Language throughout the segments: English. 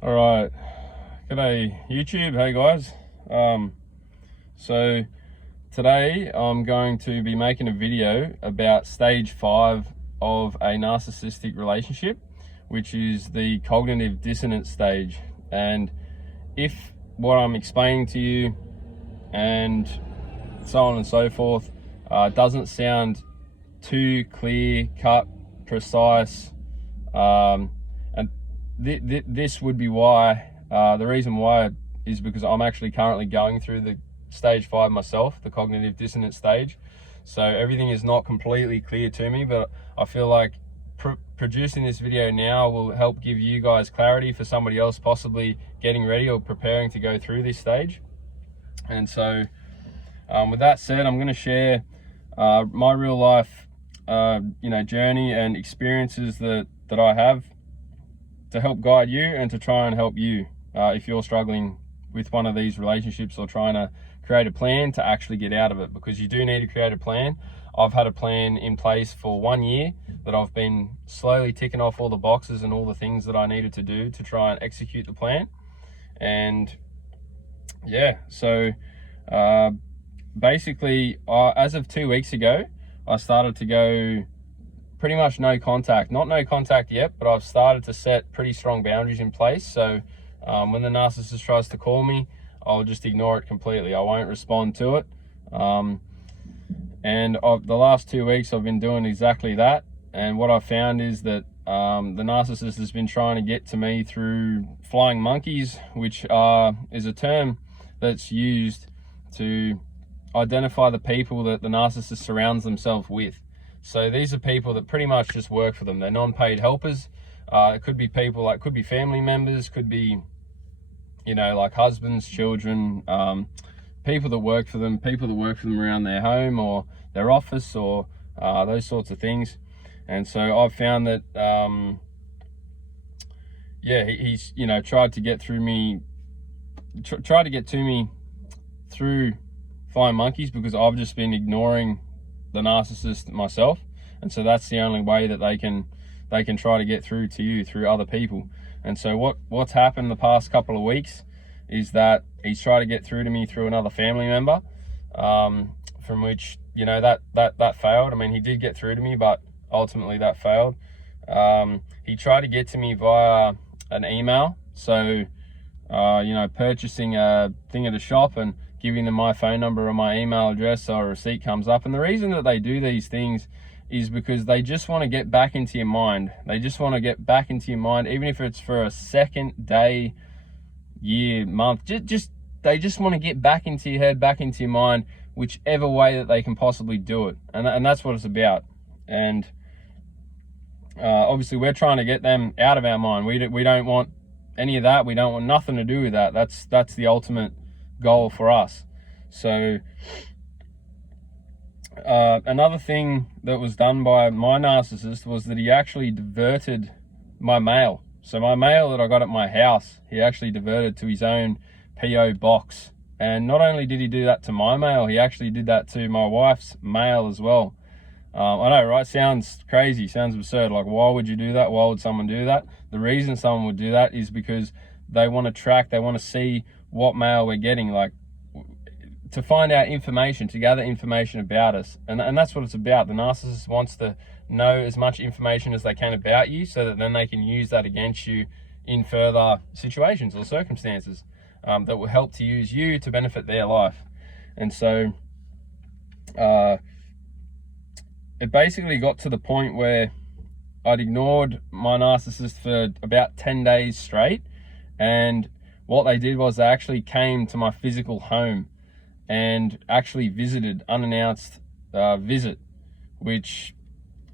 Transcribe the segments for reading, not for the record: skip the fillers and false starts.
All right, g'day YouTube. Hey guys. So today I'm going to be making a video about stage 5 of a narcissistic relationship, which is the cognitive dissonance stage. And if what I'm explaining to you and so on and so forth doesn't sound too clear cut, precise, and this would be why. The reason why is because I'm actually currently going through the stage 5 myself, the cognitive dissonance stage. So everything is not completely clear to me, but I feel like producing this video now will help give you guys clarity for somebody else possibly getting ready or preparing to go through this stage. And so with that said, I'm going to share my real life journey and experiences that I have to help guide you and to try and help you if you're struggling with one of these relationships or trying to create a plan to actually get out of it, because you do need to create a plan. I've had a plan in place for 1 year that I've been slowly ticking off all the boxes and all the things that I needed to do to try and execute the plan. And yeah, so basically as of 2 weeks ago, I started to go pretty much no contact. Not no contact yet, but I've started to set pretty strong boundaries in place. So when the narcissist tries to call me, I'll just ignore it completely. I won't respond to it. And the last 2 weeks I've been doing exactly that. And what I found is that the narcissist has been trying to get to me through flying monkeys, which is a term that's used to identify the people that the narcissist surrounds themselves with. So these are people that pretty much just work for them. They're non-paid helpers. It could be people like, could be family members, could be, like husbands, children, people that work for them, around their home or their office or those sorts of things. And so I've found that, he's, tried to get through me, tried to get to me through flying monkeys, because I've just been ignoring the narcissist myself. And so that's the only way that they can try to get through to you, through other people. And so what's happened the past couple of weeks is that he's tried to get through to me through another family member, from which that failed. I mean, he did get through to me, but ultimately that failed. He tried to get to me via an email, so purchasing a thing at a shop and giving them my phone number or my email address, so a receipt comes up. And the reason that they do these things is because they just want to get back into your mind. They just want to get back into your mind, even if it's for a second, day, year, month. They just want to get back into your head, back into your mind, whichever way that they can possibly do it. And that's what it's about. And obviously we're trying to get them out of our mind. We don't want any of that. We don't want nothing to do with that. That's the ultimate goal for us. So another thing that was done by my narcissist was that he actually diverted my mail. So my mail that I got at my house, he actually diverted to his own PO box. And not only did he do that to my mail, he actually did that to my wife's mail as well. I know, right? Sounds crazy, sounds absurd. Like, why would you do that? Why would someone do that? The reason someone would do that is because they want to track, they want to see what mail we're getting, like to find out information, to gather information about us. And that's what it's about. The narcissist wants to know as much information as they can about you, so that then they can use that against you in further situations or circumstances that will help to use you to benefit their life. And so it basically got to the point where I'd ignored my narcissist for about 10 days straight. And what they did was they actually came to my physical home and actually visited, unannounced visit, which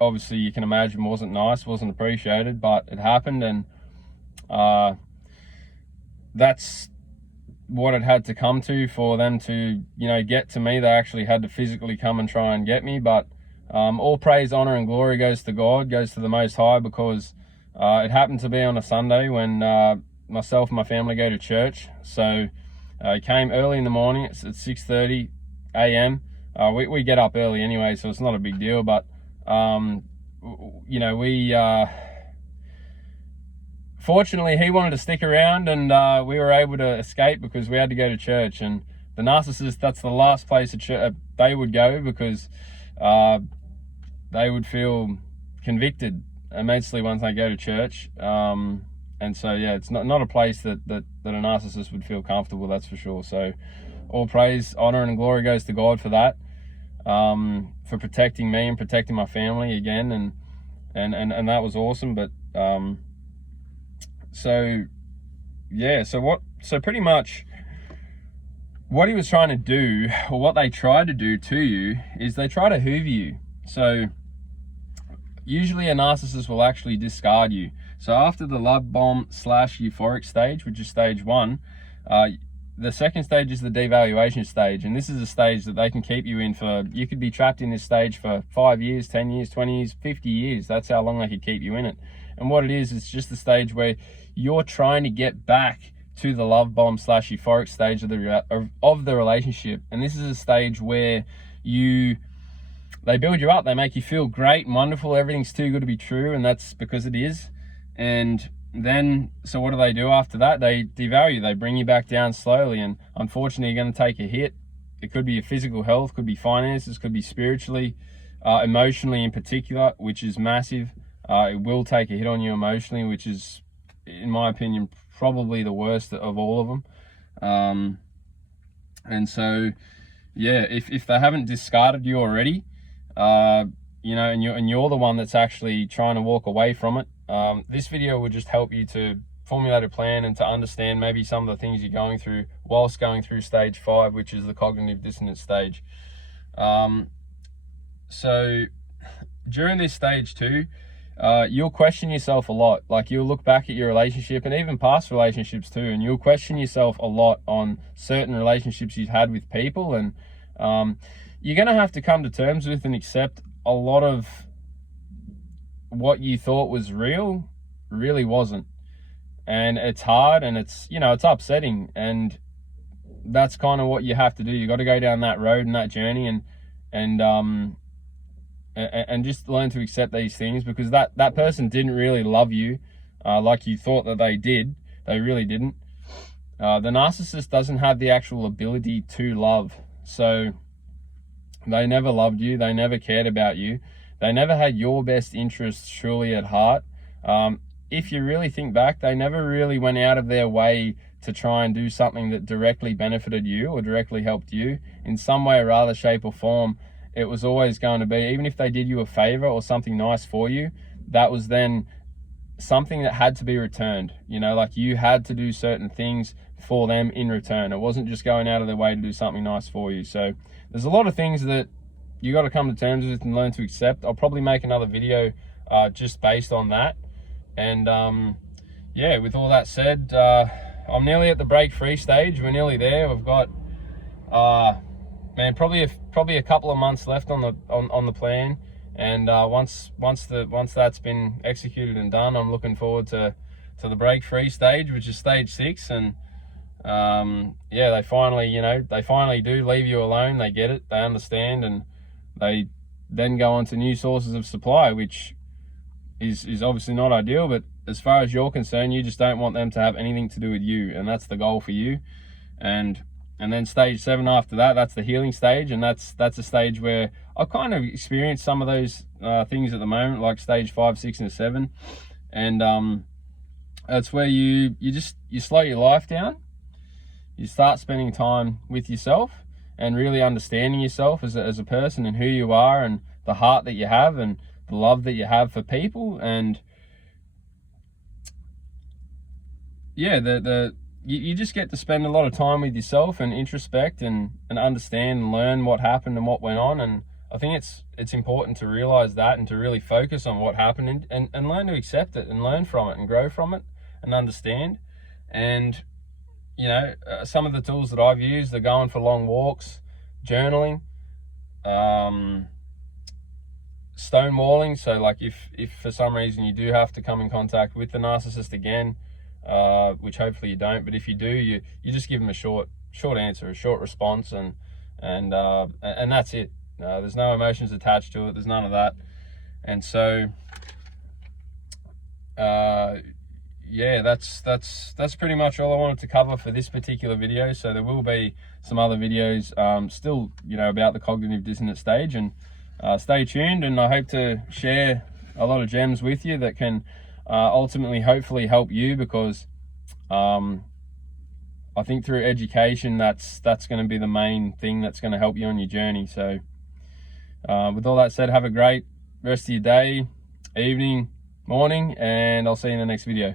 obviously you can imagine wasn't nice, wasn't appreciated, but it happened. And that's what it had to come to for them to, get to me. They actually had to physically come and try and get me. But all praise, honor, and glory goes to God, goes to the Most High, because it happened to be on a Sunday when myself and my family go to church. So it came early in the morning. It's at 6:30 a.m. We get up early anyway, so it's not a big deal. But fortunately, he wanted to stick around, and we were able to escape because we had to go to church. And the narcissist, that's the last place they would go, because they would feel convicted immensely once they go to church. And so, yeah, it's not a place that a narcissist would feel comfortable, that's for sure. So all praise, honor, and glory goes to God for that, for protecting me and protecting my family again. And that was awesome. But so pretty much what he was trying to do, or what they try to do to you, is they try to hoover you. So usually a narcissist will actually discard you. So after the love bomb / euphoric stage, which is stage 1, the second stage is the devaluation stage. And this is a stage that they can keep you in for, you could be trapped in this stage for 5 years, 10 years, 20 years, 50 years. That's how long they could keep you in it. And what it is, it's just the stage where you're trying to get back to the love bomb / euphoric stage of the relationship. And this is a stage where they build you up, they make you feel great and wonderful, everything's too good to be true, and that's because it is. And then, so what do they do after that? They devalue you, they bring you back down slowly, and unfortunately you're going to take a hit. It could be your physical health, could be finances, could be spiritually, emotionally in particular, which is massive. It will take a hit on you emotionally, which is, in my opinion, probably the worst of all of them. And so, yeah, if they haven't discarded you already, you know, and you're the one that's actually trying to walk away from it, this video will just help you to formulate a plan and to understand maybe some of the things you're going through whilst going through stage 5, which is the cognitive dissonance stage. So during this stage 2, you'll question yourself a lot. Like, you'll look back at your relationship and even past relationships too, and you'll question yourself a lot on certain relationships you've had with people. And you're going to have to come to terms with and accept a lot of what you thought was real really wasn't. And it's hard, and it's, you know, it's upsetting, and that's kind of what you have to do. You got to go down that road and that journey, and just learn to accept these things, because that person didn't really love you like you thought that they did. They really didn't. The narcissist doesn't have the actual ability to love. So they never loved you. They never cared about you. They never had your best interests truly at heart. If you really think back, they never really went out of their way to try and do something that directly benefited you or directly helped you in some way or other, shape or form. It was always going to be, even if they did you a favor or something nice for you, that was then something that had to be returned. You know, like, you had to do certain things for them in return. It wasn't just going out of their way to do something nice for you. So there's a lot of things that you got to come to terms with and learn to accept. I'll probably make another video just based on that. And yeah, with all that said, I'm nearly at the break free stage. We're nearly there. We've got man, probably a couple of months left on the plan. And once that's been executed and done, I'm looking forward to the break free stage, which is stage 6. And yeah, they finally do leave you alone. They get it, they understand, and they then go on to new sources of supply, which is obviously not ideal. But as far as you're concerned, you just don't want them to have anything to do with you, and that's the goal for you. And then stage 7 after that, that's the healing stage, and that's a stage where I kind of experienced some of those things at the moment, like stage 5, 6, and 7. And that's where you slow your life down. You start spending time with yourself and really understanding yourself as a person, and who you are, and the heart that you have, and the love that you have for people. And yeah, you just get to spend a lot of time with yourself and introspect and understand and learn what happened and what went on. And I think it's important to realize that, and to really focus on what happened, and learn to accept it and learn from it and grow from it and understand. And you know, some of the tools that I've used are going for long walks, journaling, stonewalling. So like, if for some reason you do have to come in contact with the narcissist again, which hopefully you don't, but if you do, you just give them a short answer, a short response, and that's it. There's no emotions attached to it. There's none of that. And so yeah, that's pretty much all I wanted to cover for this particular video. So there will be some other videos still, you know, about the cognitive dissonance stage, and stay tuned, and I hope to share a lot of gems with you that can ultimately hopefully help you, because I think through education that's going to be the main thing that's going to help you on your journey. So with all that said, have a great rest of your day, evening, morning, and I'll see you in the next video.